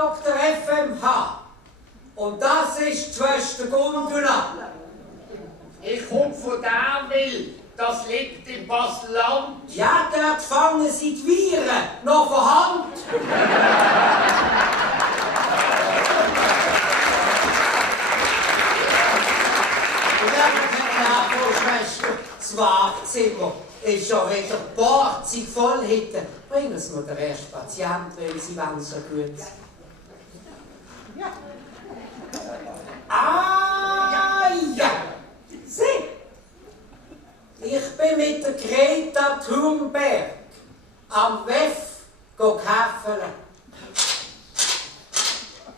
Dr. FMH. Und das ist die Schwester Gundula. Ich komme von Därwil. Das liegt im Basel-Land. Ja, dort fangen sie die Viren noch von Hand. Schwester, das Wartezimmer ist schon wieder borzig voll heute. Bringen Sie mir den ersten Patienten, wenn Sie wollen, so gut. Ja. Ah, ja. Sieh. Ich bin mit der Greta Thunberg am WEF käfeln.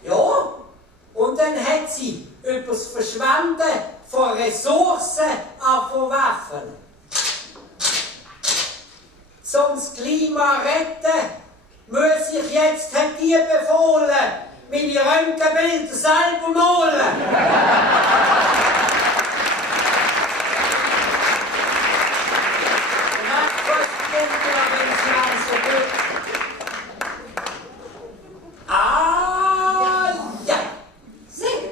Ja, und dann hat sie über das Verschwenden von Ressourcen angefangen. Um das Klima zu retten, muss ich jetzt die befohlen, meine Röntgenbilder selber malen. Ah, ja. Sieh.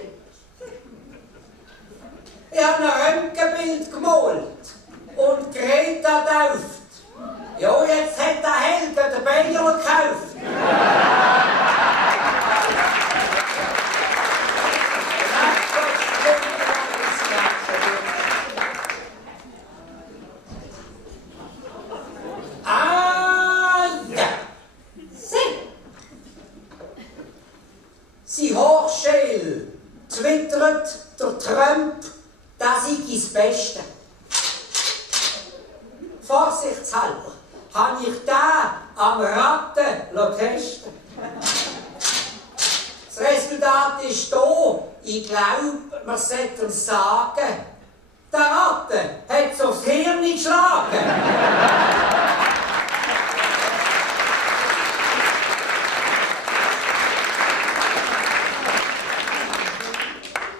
Ich habe ein Röntgenbild gemalt und Greta tauft. Ja, jetzt hat der Helga den Bayer gekauft. Ah, ja. Sieh. Sie Hochschel twittert der Trump, das sei das Beste. Vorsichtshalber habe ich da am Ratten testen. Das Resultat ist da. Ich glaube, man sollte uns sagen, der Ratte hat so das Hirn geschlagen.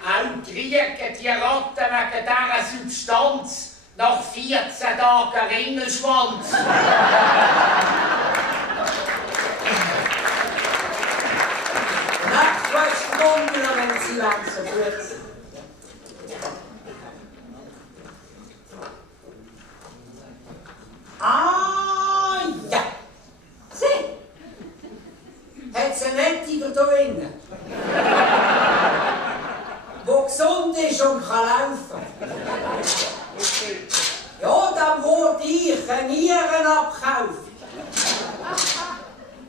Auch kriegen die Ratten wegen dieser Substanz nach 14 Tagen Ringelschwanz. Nächste Stunde, wenn Sie langsam gut sind. Ah, ja. Sieh. Hat es einen Nettiger da drinnen, der gesund ist und kann laufen. Ja, dann wurde ich eine Nieren abkaufen.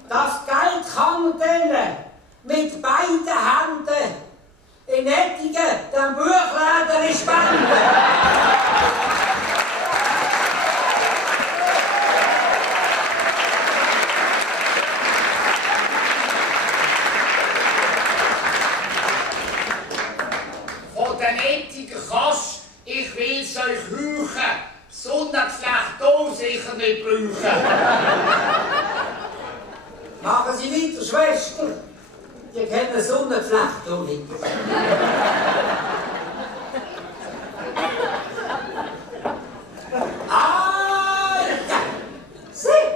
Das Geld kann denen mit beiden Händen in Ettigen den Buchladen spenden. Von den Ettigen kannst, ich will es euch heuchen. Sonnenflecht hier sicher nicht brauchen. Machen Sie weiter, Schwester. Die kennen Sonnenflecht hier nicht. Ah, ja. Sieh.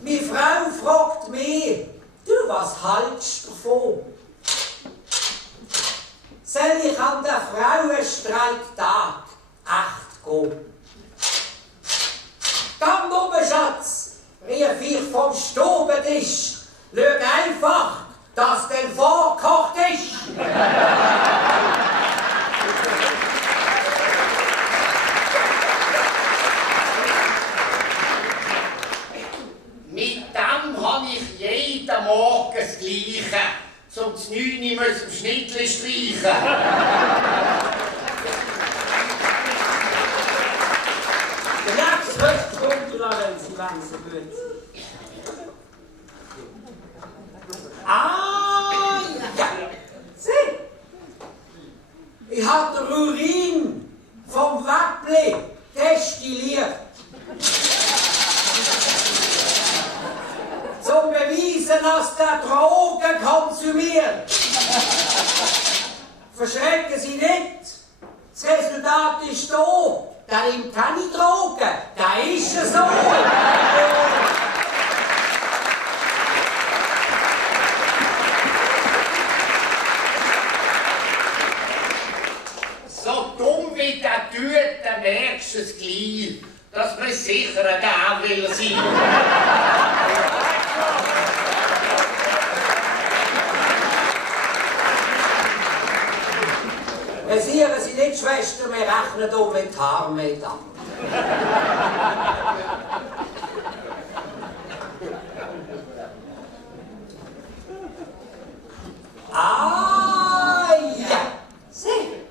Meine Frau fragt mich, du, was haltst du davon? Soll ich an den Frauenstreiktag echt gehen? Komm oben, Schatz, rief ich vom Stubentisch. Schau einfach, dass der vorgekocht ist. Mit dem habe ich jeden Morgen das Gleiche. Zum 9 Uhr muss im Schnittli streichen. Der nächste Rest kommt, wenn Sie langsam gut sind. Ah, ja. Sieh. Ich habe den Urin vom Wäppli destilliert. Zum Beweisen, dass der Drogen konsumiert. Verschrecken Sie nicht. Das Resultat ist da. Der nimmt keine Drogen. Der ist so. mit der Tüte merkst du es gleich, dass man sicher ein Gärwiller sein. Sieren Sie nicht, Schwester, wir rechnen hier mit Haarmeter. Ah, ja. Sieh.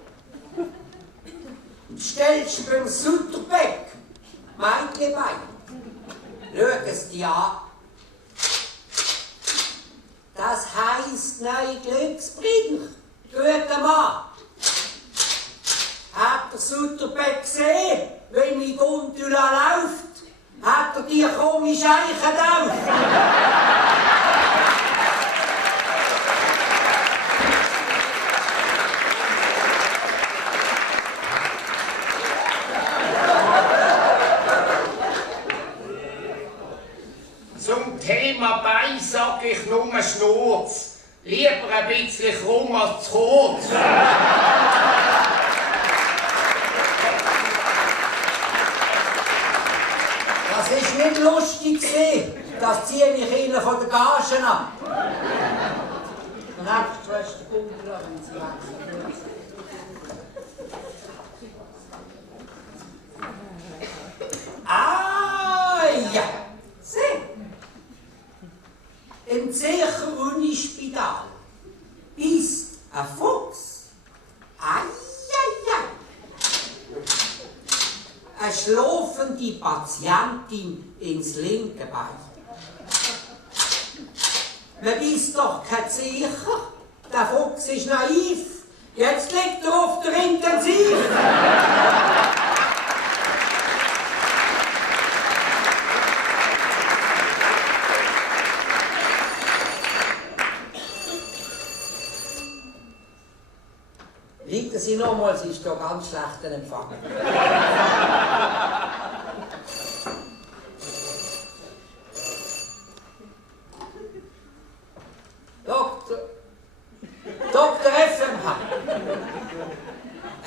Stellst du beim Sutterbeck Mädchen bei. Schau es dir an. Das heisst neue Glücksbringer. Guter Mann. Hat der Sutterbeck gesehen, wenn mein Gundula läuft? Hat er die komische Eiche drauf? Zum Thema Bein sag ich nur Schnurz. Lieber ein bisschen krumm als zu kurz. Das ist nicht lustig gewesen. Das ziehe ich Ihnen von den Gagen ab. Nebst Schwester Gundula, wenn Sie wechseln. Ah, ja. Sieh. Im Zürcher Unispital ist ein Fuchs. Eine schlafende Patientin ins linke Bein. Man ist doch kein Sicher. Der Fuchs ist naiv. Jetzt liegt er auf der Intensiv. Liegen Sie nochmal, es ist doch ganz schlechter Empfang. Dr. FMH.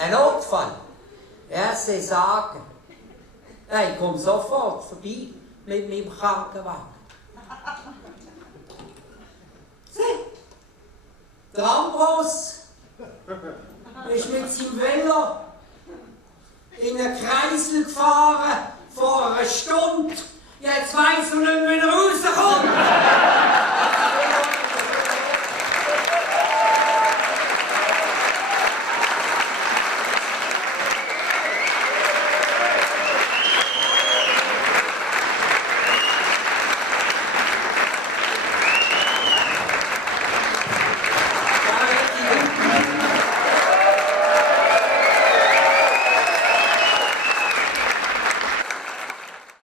Ein Notfall. Sie sagen, ich komme sofort vorbei mit meinem Krankenwagen. Sieh, der Ambros ist mit seinem Velo in einen Kreisel gefahren vor einer Stunde. Jetzt weiss er nicht, wie er rauskommt.